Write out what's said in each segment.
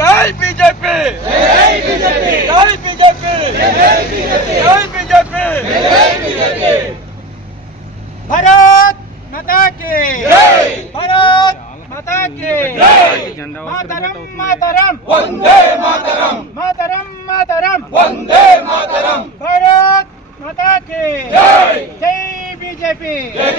జై బీజేపీ, జై బీజేపీ, జై బీజేపీ, జై బీజేపీ. భారత్ మాతా కీ జై, భారత్ మాతా కీ జై. మాతరం మాతరం వందే మాతరం, మాతరం మాతరం వందే మాతరం. భారత్ మాతా కీ జై. జై బీజేపీ, జై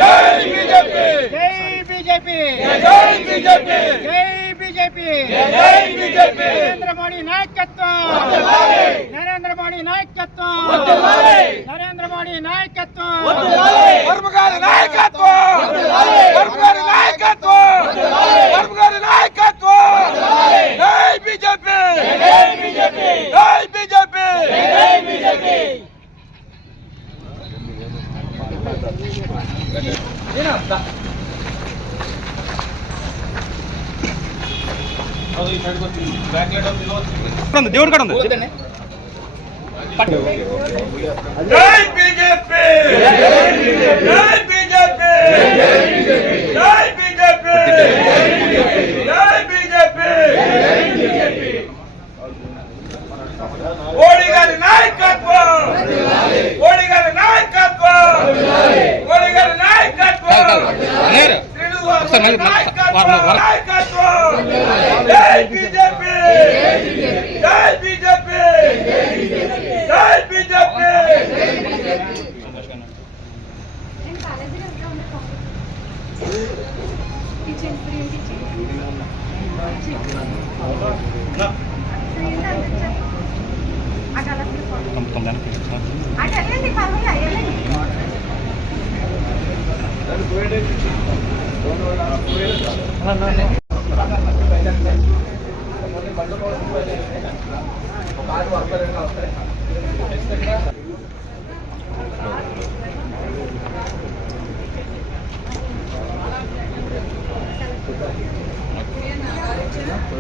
బీజేపీ, జై బీజేపీ, జై బీజేపీ, జై బీజేపీ, జై బీజేపీ. నరేంద్ర మోడీ నాయకత్వం, నరేంద్ర మోడీ నాయకత్వం, నరేంద్ర మోడీ నాయకత్వం, వర్మ గారి నాయకత్వం, వర్మ గారి నాయకత్వం, వర్మ గారి నాయకత్వం. జై బీజేపీ, జై బీజేపీ, జై బీజేపీ, జై బీజేపీ. దేవుడు కడ ఉంది. జై బీజేపీ, జై బీజేపీ, జై బీజేపీ, జై బీజేపీ, జై బీజేపీ. మోడీ గారి నాయకత్వం, మోడీ గారి నాయకత్వం, మోడీ గారి నాయకత్వం, నాయకత్వం. జై బీజేపీ, జై బీజేపీ, జై బీజేపీ.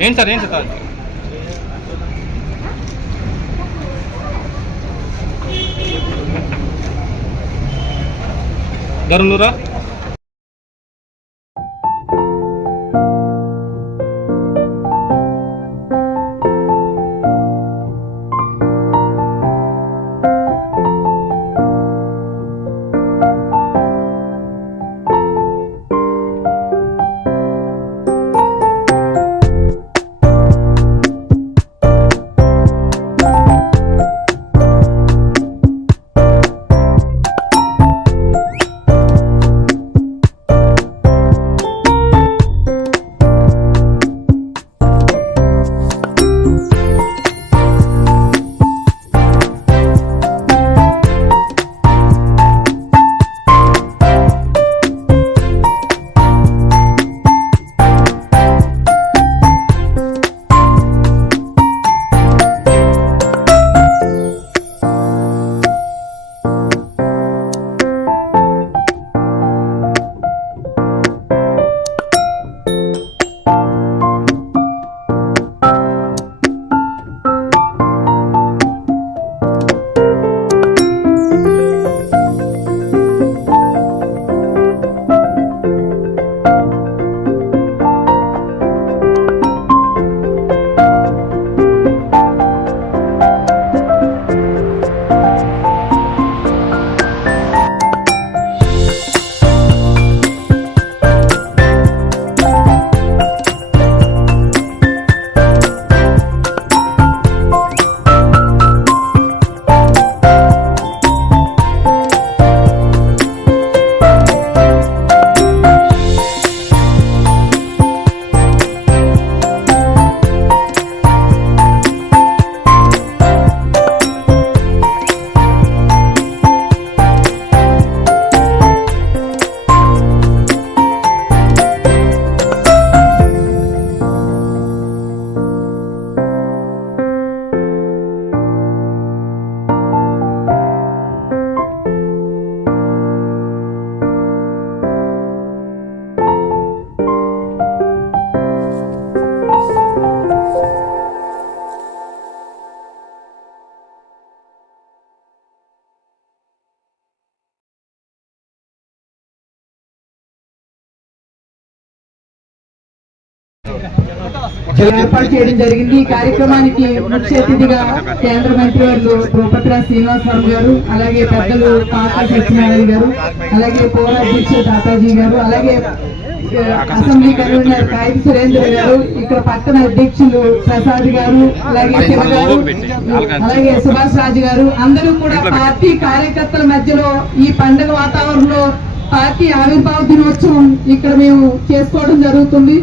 ఏంటి సార్, ఏంటి సార్? ధరులురా ఏర్పాటు చేయడం జరిగింది. ఈ కార్యక్రమానికి ముఖ్య అతిథిగా కేంద్ర మంత్రి వారు భూపతిరాజు శ్రీనివాసరావు గారు, అలాగే పెద్దలు పాకా సత్యనారాయణ గారు, అలాగే పౌర అధ్యక్షుడు తాతాజీ గారు, అలాగే అసెంబ్లీ కన్వీనర్ కాయితి సురేంద్ర గారు, ఇక్కడ పట్టణ అధ్యక్షులు ప్రసాద్ గారు, అలాగే శివ గారు, అలాగే సుభాష్ రాజు గారు, అందరూ కూడా పార్టీ కార్యకర్తల మధ్యలో ఈ పండుగ వాతావరణంలో పార్టీ ఆవిర్భావ దినోత్సవం ఇక్కడ మేము చేసుకోవడం జరుగుతుంది.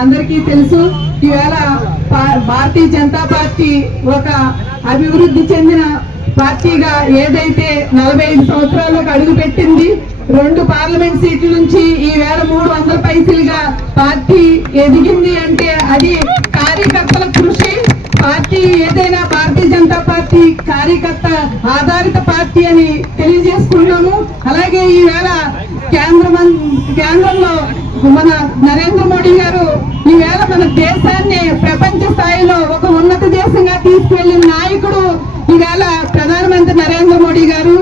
అందరికీ తెలుసు, ఈవేళ భారతీయ జనతా పార్టీ ఒక అభివృద్ధి చెందిన పార్టీగా ఏదైతే 45 సంవత్సరాలకు అడుగు పెట్టింది, 2 పార్లమెంట్ సీట్ల నుంచి ఈవేళ 300 పైసలుగా పార్టీ ఎదిగింది అంటే అది కార్యకర్తల కృషి. పార్టీ ఏదైనా భారతీయ జనతా పార్టీ కార్యకర్త ఆధారిత పార్టీ అని తెలియజేసుకున్నాము. అలాగే ఈవేళ కేంద్రంలో మన నరేంద్ర మోడీ గారు ఈవేళ మన దేశాన్ని ప్రపంచ స్థాయిలో ఒక ఉన్నత దేశంగా తీసుకువెళ్లిన నాయకుడు ఈవేళ ప్రధానమంత్రి నరేంద్ర మోడీ గారు.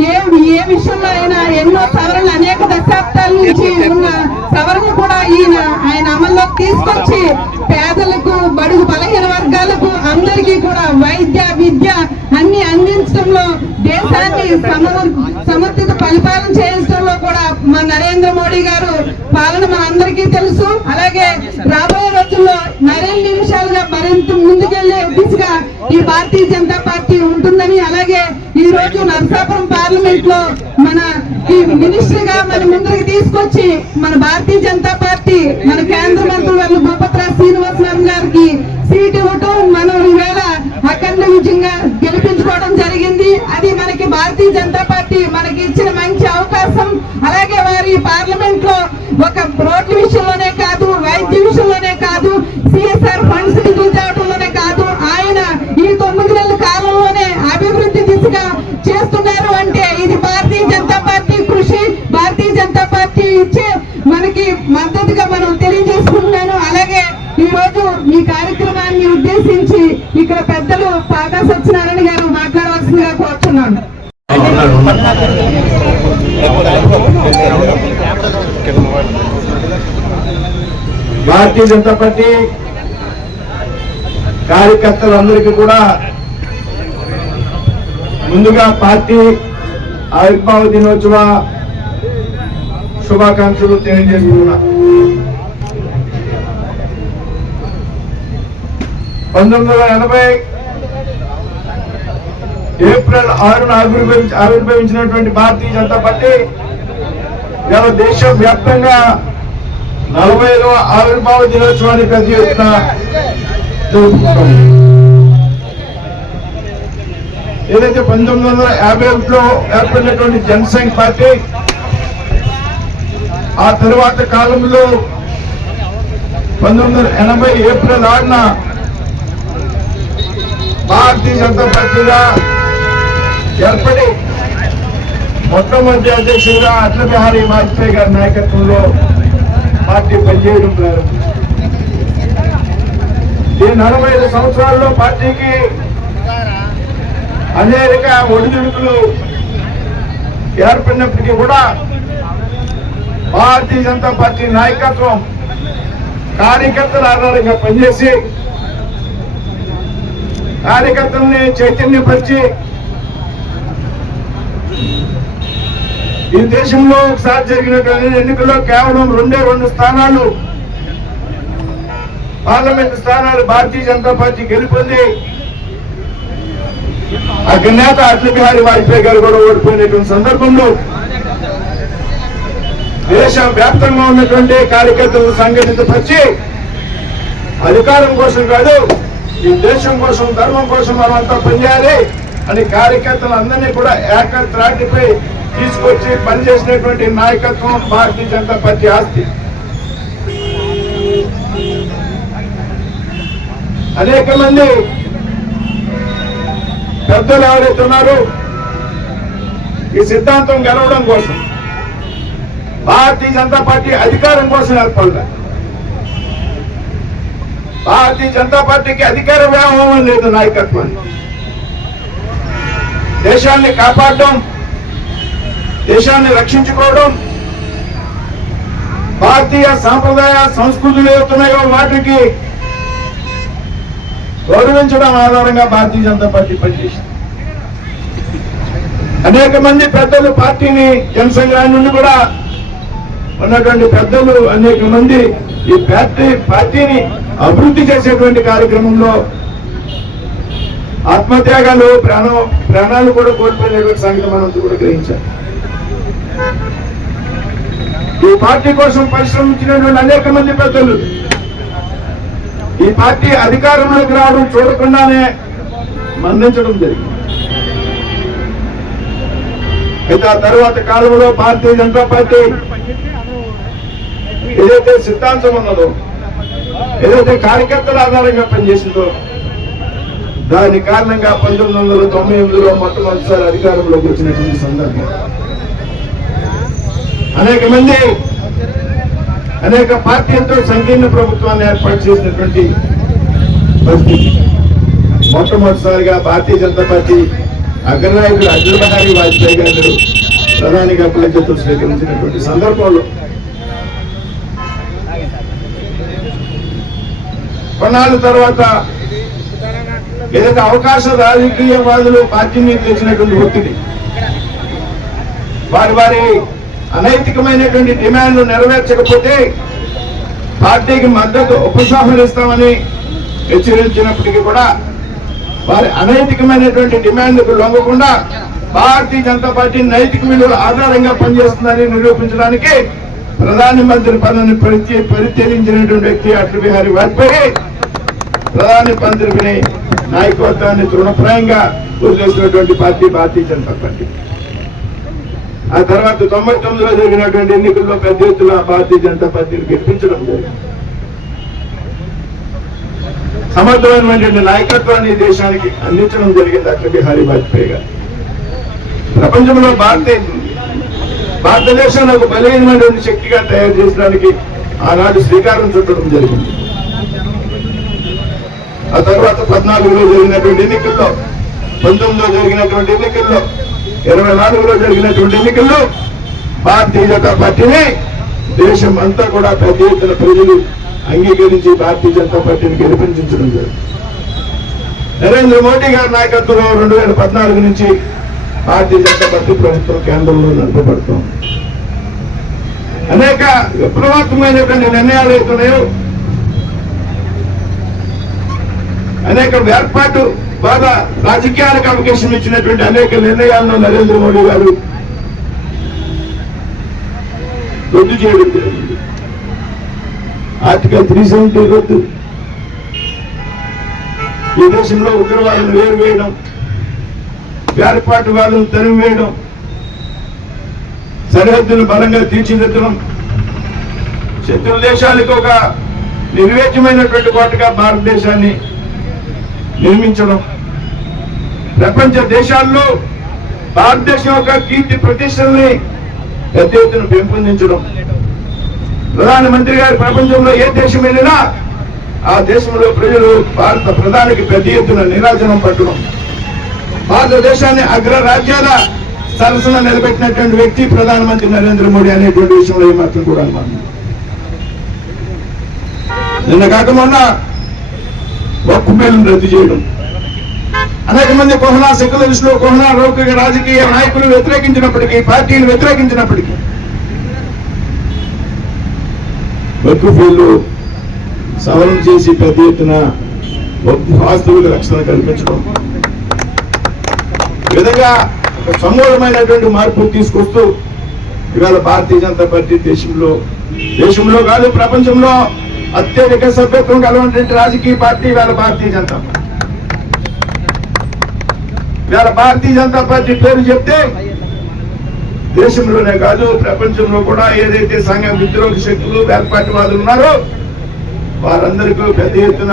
ఏ విషయంలో అయినా ఎన్నో సవరణలు అనేక దశాబ్దాల నుంచి ఉన్న సవరణలు కూడా ఆయన అమల్లోకి తీసుకొచ్చి పేదలకు, బడుగు బలహీన వర్గాలకు అందరికీ కూడా వైద్య, విద్య అన్ని అందించడంలో, దేశాన్ని సమర్థిత పరిపాలన చేయించడంలో కూడా మన నరేంద్ర మోడీ గారు పాలన మన అందరికీ తెలుసు. అలాగే రాబోయే రోజుల్లో మరిన్ని నిమిషాలుగా మరింత ముందుకెళ్లే దిశగా ఈ భారతీయ జనతా పార్టీ ఉంటుందని, అలాగే ఈ రోజు నరసాపురం పార్లమెంట్ లో మన ఈ మినిస్టర్ గా మన ముందుకు తీసుకొచ్చి మన భారతీయ జనతా పార్టీ మన కేంద్ర మంత్రి వారు భూపతిరాజు శ్రీనివాసరావు గారికి సీట్ ఇవ్వటం మనం ఈవేళ అఖండ విజయంగా గెలిపించుకోవడం జరిగింది. అది మనకి భారతీయ జనతా పార్టీ మనకి ఇచ్చిన మంచి అవకాశం. అలాగే వారి పార్లమెంట్ లో ఒక రోడ్ల విషయంలోనే కాదు, వైద్య విషయంలోనే కాదు, సిఎస్ఆర్ ఫండ్స్ నిధులు తేవడంలోనే కాదు, ఆయన ఈ 9 నెలల కాలంలోనే అభివృద్ధి దిశగా చేస్తున్నారు అంటే ఇది భారతీయ జనతా పార్టీ కృషి, భారతీయ జనతా పార్టీ ఇచ్చే మనకి మద్దతుగా మనం తెలియజేసుకుంటున్నాను. అలాగే ఈ రోజు ఈ కార్యక్రమాన్ని ఉద్దేశించి ఇక్కడ పెద్దలు పాకా సత్యనారాయణ గారు మాట్లాడవలసిందిగా కోరుతున్నాను. భారతీయ జనతా పార్టీ కార్యకర్తలందరికీ కూడా ముందుగా పార్టీ ఆవిర్భావ దినోత్సవ శుభాకాంక్షలు తెలియజేస్తున్నా. 1980 ఏప్రిల్ 6న ఆవిర్భవించినటువంటి భారతీయ జనతా పార్టీ ఇవాళ దేశవ్యాప్తంగా 40వ ఆవిర్భావ దినోత్సవాన్ని పెద్ద ఎత్తున జరుపుకుంటాం. ఏదైతే 1951లో ఏర్పడినటువంటి జనసంఘ్ పార్టీ, ఆ తరువాత కాలంలో 1980 ఏప్రిల్ 6న భారతీయ జనతా పార్టీగా ఏర్పడి మొట్టమొదటి అధ్యక్షుడిగా అటల్ బిహారీ వాజ్పేయి గారి నాయకత్వంలో పార్టీ పనిచేయడం ప్రారంభించింది. ఈ 45 సంవత్సరాల్లో పార్టీకి అనేక ఒడిదుడుకులు ఏర్పడినప్పటికీ కూడా భారతీయ జనతా పార్టీ నాయకత్వం కార్యకర్తల ఆధారంగా పనిచేసి కార్యకర్తల్ని చైతన్యపరిచి ఈ దేశంలో ఒకసారి జరిగినటువంటి ఎన్నికల్లో కేవలం 2 స్థానాలు, పార్లమెంట్ స్థానాలు భారతీయ జనతా పార్టీ గెలుపొంది అగ్రనేత అటల్ బిహారీ వాజ్పేయి గారు కూడా ఓడిపోయినటువంటి సందర్భంలో దేశ వ్యాప్తంగా ఉన్నటువంటి కార్యకర్తలను సంఘటితపరిచి అధికారం కోసం కాదు, ఈ దేశం కోసం, ధర్మం కోసం మనమంతా పనిచేయాలి అని కార్యకర్తలందరినీ కూడా ఏకత్రాటిపై తీసుకొచ్చి పనిచేసినటువంటి నాయకత్వం భారతీయ జనతా పార్టీ ఆస్తి. అనేక మంది పెద్దలు ఎవరైతే ఉన్నారో ఈ సిద్ధాంతం గెలవడం కోసం, భారతీయ జనతా పార్టీ అధికారం కోసం ఏర్పడలే. భారతీయ జనతా పార్టీకి అధికార వ్యామోహం లేదు. నాయకత్వాన్ని, దేశాన్ని కాపాడడం, దేశాన్ని రక్షించుకోవడం, భారతీయ సాంప్రదాయ సంస్కృతులు ఏవైతున్నాయో వాటికి గౌరవించడం ఆధారంగా భారతీయ జనతా పార్టీ పనిచేసింది. అనేక మంది పెద్దలు పార్టీని జనసంగ్రామం నుండి కూడా ఉన్నటువంటి పెద్దలు అనేక మంది ఈ పార్టీని అభివృద్ధి చేసేటువంటి కార్యక్రమంలో ఆత్మత్యాగాలు ప్రాణాలు కూడా కోల్పోయినటువంటి సంగతి మనం కూడా గ్రహించాలి. ఈ పార్టీ కోసం పరిశ్రమించినటువంటి అనేక మంది పెద్దలు ఈ పార్టీ అధికారంలోకి రావడం చూడకుండానే మరణించడం జరిగింది. అయితే ఆ తర్వాత కాలంలో భారతీయ జనతా పార్టీ ఏదైతే సిద్ధాంతం ఉన్నదో, ఏదైతే కార్యకర్తల ఆధారంగా పనిచేసిందో, దాని కారణంగా 1998లో మొట్టమొదటిసారి అధికారంలోకి వచ్చినటువంటి సందర్భం అనేక మంది అనేక పార్టీలతో సంకీర్ణ ప్రభుత్వాన్ని ఏర్పాటు చేసినటువంటి పరిస్థితి. మొట్టమొదటిసారిగా భారతీయ జనతా పార్టీ అగ్రనాయకుడు అటల్ బిహారీ వాజ్పేయి గారు ప్రధానిగా బాధ్యతలు స్వీకరించినటువంటి సందర్భంలో కొన్నాళ్ళ తర్వాత ఏదైతే అవకాశ రాజకీయవాదులు పార్టీ మీద తెచ్చినటువంటి ఒత్తిడి, వారి అనైతికమైనటువంటి డిమాండ్లు నెరవేర్చకపోతే పార్టీకి మద్దతు ఉపసంహరిస్తామని హెచ్చరించినప్పటికీ కూడా వారి అనైతికమైనటువంటి డిమాండ్లకు లొంగకుండా భారతీయ జనతా పార్టీ నైతిక విలువల ఆధారంగా పనిచేస్తుందని నిరూపించడానికి ప్రధానమంత్రి పదవిని పరిత్యజించినటువంటి వ్యక్తి అటల్ బిహారీ వాజ్పేయి ప్రధానమంత్రిని నాయకత్వాన్ని తృణప్రాయంగా వదిలేసినటువంటి పార్టీ భారతీయ జనతా పార్టీ. ఆ తర్వాత 99లో జరిగినటువంటి ఎన్నికల్లో పెద్ద ఎత్తున భారతీయ జనతా పార్టీని గెలిపించడం జరిగింది. సమర్థమైనటువంటి నాయకత్వాన్ని దేశానికి అందించడం జరిగింది అటల్ బిహారీ వాజ్పేయి గారు. ప్రపంచంలో భారతదేశాన్ని ఒక బలహీనమైనటువంటి శక్తిగా తయారు చేయడానికి ఆనాడు శ్రీకారం చుట్టడం జరిగింది. ఆ తర్వాత 14లో జరిగినటువంటి ఎన్నికల్లో, 19లో జరిగినటువంటి ఎన్నికల్లో, 24లో జరిగినటువంటి ఎన్నికల్లో భారతీయ జనతా పార్టీని దేశం అంతా కూడా పెద్ద ఎత్తున ప్రజలు అంగీకరించి భారతీయ జనతా పార్టీని గెలిపించడం జరిగింది. నరేంద్ర మోడీ గారి నాయకత్వంలో 2014 నుంచి భారతీయ జనతా పార్టీ ప్రభుత్వం కేంద్రంలో నడపబడుతోంది. అనేక విప్లవాత్మకమైనటువంటి నిర్ణయాలు అవుతున్నాయో, అనేక వేర్పాటు బాధ రాజకీయాలకు అవకాశం ఇచ్చినటువంటి అనేక నిర్ణయాలను నరేంద్ర మోడీ గారు రద్దు చేయడం జరిగింది. ఆర్టికల్ 370 రద్దు, ఈ దేశంలో ఉగ్రవాదులను వేరువేయడం, వేర్పాటు వాళ్ళను తరిమివేయడం, సరిహద్దును బలంగా తీర్చిదిద్దడం, శత్రు దేశాలకు ఒక నిర్వేద్యమైనటువంటి కోటగా భారతదేశాన్ని నిర్మించడం, ప్రపంచ దేశాల్లో భారతదేశం యొక్క కీర్తి ప్రతిష్టల్ని పెద్ద ఎత్తున పెంపొందించడం, ప్రధానమంత్రి గారి ప్రపంచంలో ఏ దేశం వెళ్ళినా ఆ దేశంలో ప్రజలు భారత ప్రధానికి పెద్ద ఎత్తున నీరాజనం పట్టడం, భారతదేశాన్ని అగ్రరాజ్యాల సరసన నిలబెట్టినటువంటి వ్యక్తి ప్రధానమంత్రి నరేంద్ర మోడీ అనేటువంటి విషయంలో ఏమాత్రం కూడా అనుమానం. నిన్న కాక మొన్న వక్ఫ్ బిల్లును రద్దు చేయడం, అనేక మంది కోహనా సెక్యులరిస్టులు, కోహనా లౌకిక రాజకీయ నాయకులు వ్యతిరేకించినప్పటికీ, పార్టీలు వ్యతిరేకించినప్పటికీ వక్ఫ్ బిల్లు సవరణ చేసి పెద్ద ఎత్తున వాస్తువులకు రక్షణ కల్పించడం, ఈ విధంగా ఒక సమూలమైనటువంటి మార్పు తీసుకొస్తూ ఇవాళ భారతీయ జనతా పార్టీ దేశంలో కాదు ప్రపంచంలో అత్యధిక సభ్యత్వం కలిగినటువంటి రాజకీయ పార్టీ ఇవాళ భారతీయ జనతా పార్టీ. ఇవాళ భారతీయ జనతా పార్టీ పేరు చెప్తే దేశంలోనే కాదు ప్రపంచంలో కూడా ఏదైతే సంఘ విద్రోహ శక్తులు, వేర్పాటువాదులు ఉన్నారో వారందరికీ పెద్ద ఎత్తున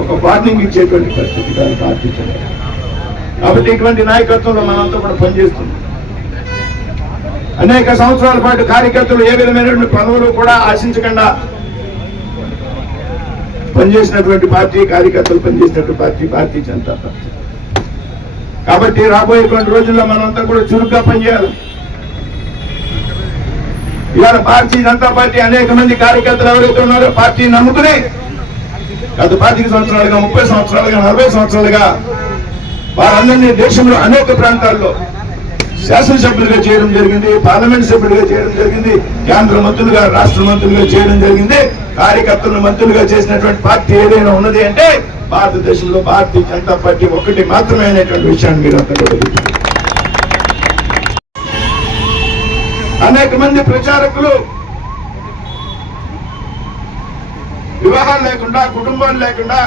ఒక వార్నింగ్ ఇచ్చేటువంటి పరిస్థితి కాదు భారతీయ జనతా. కాబట్టి ఇటువంటి నాయకత్వంలో మనంతా కూడా పనిచేస్తున్నాం. అనేక సంవత్సరాల పాటు కార్యకర్తలు ఏ విధమైనటువంటి పదవులు కూడా ఆశించకుండా పనిచేసినటువంటి పార్టీ, కార్యకర్తలు పనిచేసినటువంటి పార్టీ భారతీయ జనతా పార్టీ. కాబట్టి రాబోయేటువంటి రోజుల్లో మనంతా కూడా చురుగ్గా పనిచేయాలి. ఇవాళ భారతీయ జనతా పార్టీ అనేక మంది కార్యకర్తలు ఎవరైతే ఉన్నారో పార్టీని నమ్ముకుని గత 25 సంవత్సరాలుగా 30 సంవత్సరాలుగా 40 సంవత్సరాలుగా వారందరినీ దేశంలో అనేక ప్రాంతాల్లో శాసనసభ్యులుగా చేయడం జరిగింది, పార్లమెంట్ సభ్యులుగా చేయడం జరిగింది, కేంద్ర మంత్రులుగా రాష్ట్ర మంత్రులుగా చేయడం జరిగింది. కార్యకర్తలను మంత్రులుగా చేసినటువంటి పార్టీ ఏదైనా ఉన్నది అంటే భారతదేశంలో భారతీయ జనతా పార్టీ ఒక్కటి మాత్రమే అనేటువంటి విషయాన్ని మీరు అంతా కూడా గుర్తుంచుకోవాలి. అనేక మంది ప్రచారకులు వివాహాలు లేకుండా, కుటుంబాలు లేకుండా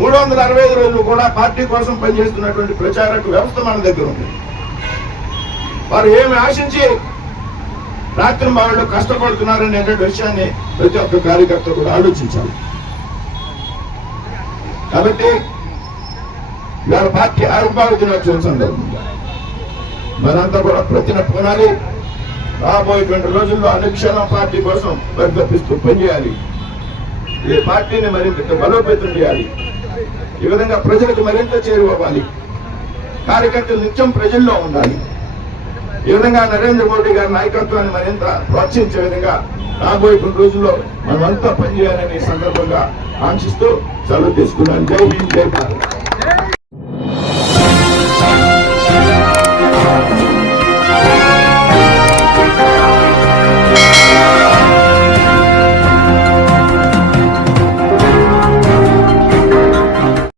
365 రోజులు కూడా పార్టీ కోసం పనిచేస్తున్నటువంటి ప్రచారక వ్యవస్థ మన దగ్గర ఉంది. వారు ఏమి ఆశించి రాత్రి వాళ్ళు కష్టపడుతున్నారనేటువంటి విషయాన్ని ప్రతి ఒక్క కార్యకర్త కూడా ఆలోచించాలి. కాబట్టి ఇవాళ పార్టీ ఆవిర్భావ దినోత్సవం సందర్భంగా మనంతా కూడా ప్రతిన పోనాలి. రాబోయేటువంటి రోజుల్లో అనుక్షణం పార్టీ కోసం పరితపిస్తూ పనిచేయాలి. ఈ పార్టీని మరింత బలోపేతం చేయాలి. ఈ విధంగా ప్రజలకు మరింత చేరువవ్వాలి. కార్యకర్తలు నిత్యం ప్రజల్లో ఉండాలి. ఈ విధంగా నరేంద్ర మోడీ గారి నాయకత్వాన్ని మరింత ప్రోత్సహించే విధంగా రాబోయే కొన్ని రోజుల్లో మనమంతా పనిచేయాలని సందర్భంగా ఆశిస్తూ సెలవు తీసుకున్నాను. జై హింద్, జై భారత్.